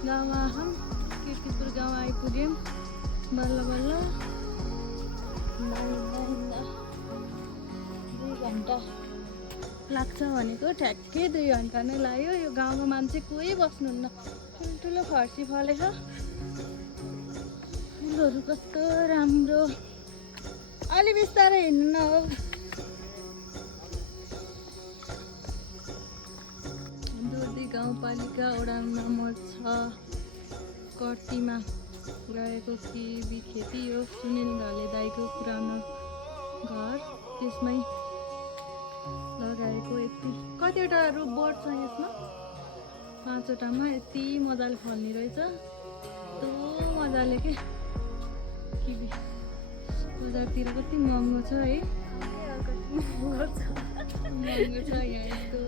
गाउँमा आयौँ, कीर्तिपुर गाउँ आइपुग्यौँ बल्ल बल्ल। 2 घन्टा लाग्छ भनेको ठ्याक्कै 2 घन्टा नै लाग्यो। यो गाउँमा मान्छे कोही बस्नुहुन्न, ठुल्ठुलो फर्सी फलेछ, फुलहरू कस्तो राम्रो। अलि बिस्तारै हिँड्नु न हौ। दुर्दी गाउँपालिका वडा नम्बर 6 कर्तीमा रहेको किबी खेती हो। सुनिल घले दाईको पुरानो घर, त्यसमै लगाएको। यति कतिवटा बोट छ यसमा? 5वटामा यति मजाले फल्ने रहेछ। यस्तो मजाले के किबी। बजारतिर कति महँगो छ है? महँगो छ यहाँ यस्तो